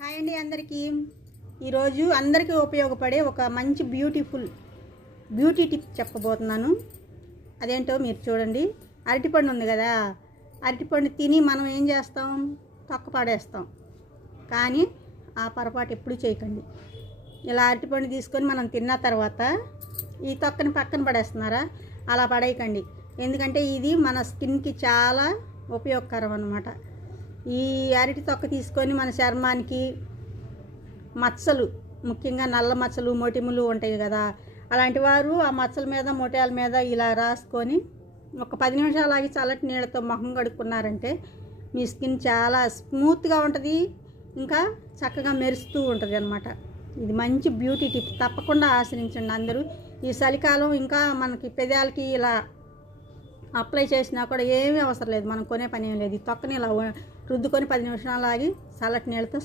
Hi అండి అందరికీ. ఈరోజు అందరికీ ఉపయోగపడే ఒక మంచి బ్యూటీ టిప్ చెప్పబోతున్నాను. అదేంటో మీరు చూడండి. అరటిపండు ఉంది కదా, అరటిపండు తిని మనం ఏం చేస్తాం, తొక్క పడేస్తాం. కానీ ఆ పొరపాటు ఎప్పుడు చేయకండి. ఇలా అరటిపండు తీసుకొని మనం తిన్న తర్వాత ఈ తొక్కని పక్కన పడేస్తున్నారా, అలా పడేయకండి. ఎందుకంటే ఇది మన స్కిన్కి చాలా ఉపయోగకరం అన్నమాట. ఈ అరటి తొక్క తీసుకొని మన చర్మానికి మచ్చలు, ముఖ్యంగా నల్ల మచ్చలు, మొటిములు ఉంటాయి కదా, అలాంటి వారు ఆ మచ్చల మీద, మొటియాల మీద ఇలా రాసుకొని ఒక 10 నిమిషాలు ఆగి చల్లటి నీళ్ళతో మొహం కడుక్కున్నారంటే మీ స్కిన్ చాలా స్మూత్గా ఉంటుంది, ఇంకా చక్కగా మెరుస్తూ ఉంటుంది అన్నమాట. ఇది మంచి బ్యూటీ టిప్, తప్పకుండా ఆశ్రయించండి అందరూ. ఈ చలికాలం ఇంకా మనకి పెదాలకి ఇలా అప్లై చేసినా కూడా ఏమీ అవసరం లేదు, మనం కొనే పని ఏం లేదు. ఈ తొక్కని ఇలా రుద్దుకొని 10 నిమిషాలు ఆగి చల్లటి నీళ్ళతో